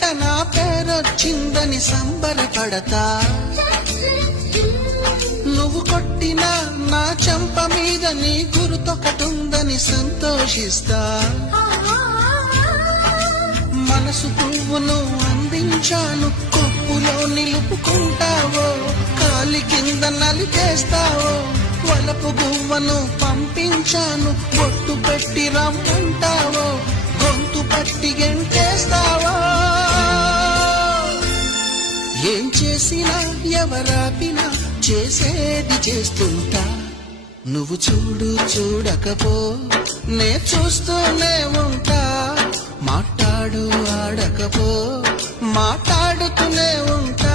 కంట నా పేరొచ్చిందని సంబరపడతా, నువ్వు కొట్టిన నా చెంప మీద నీ గురుతొకటుందని సంతోషిస్తా. మనసు పువ్వును అందించాను, కొప్పులో నిలుపుకుంటావో, కాలి కింద నలిపేస్తావో. వలపు గువ్వను పంపించాను, బొట్టు పెట్టి రమ్మంటావో, గొంతు పట్టి గెంటేస్తావో. ఏం చేసినా ఎవరాపినా చేసేది చేస్తుంటా. నువ్వు చూడు చూడకపో నే చూస్తూనే ఉంటా. మాట్లాడు ఆడకపో మాట్లాడుతూనే ఉంటా.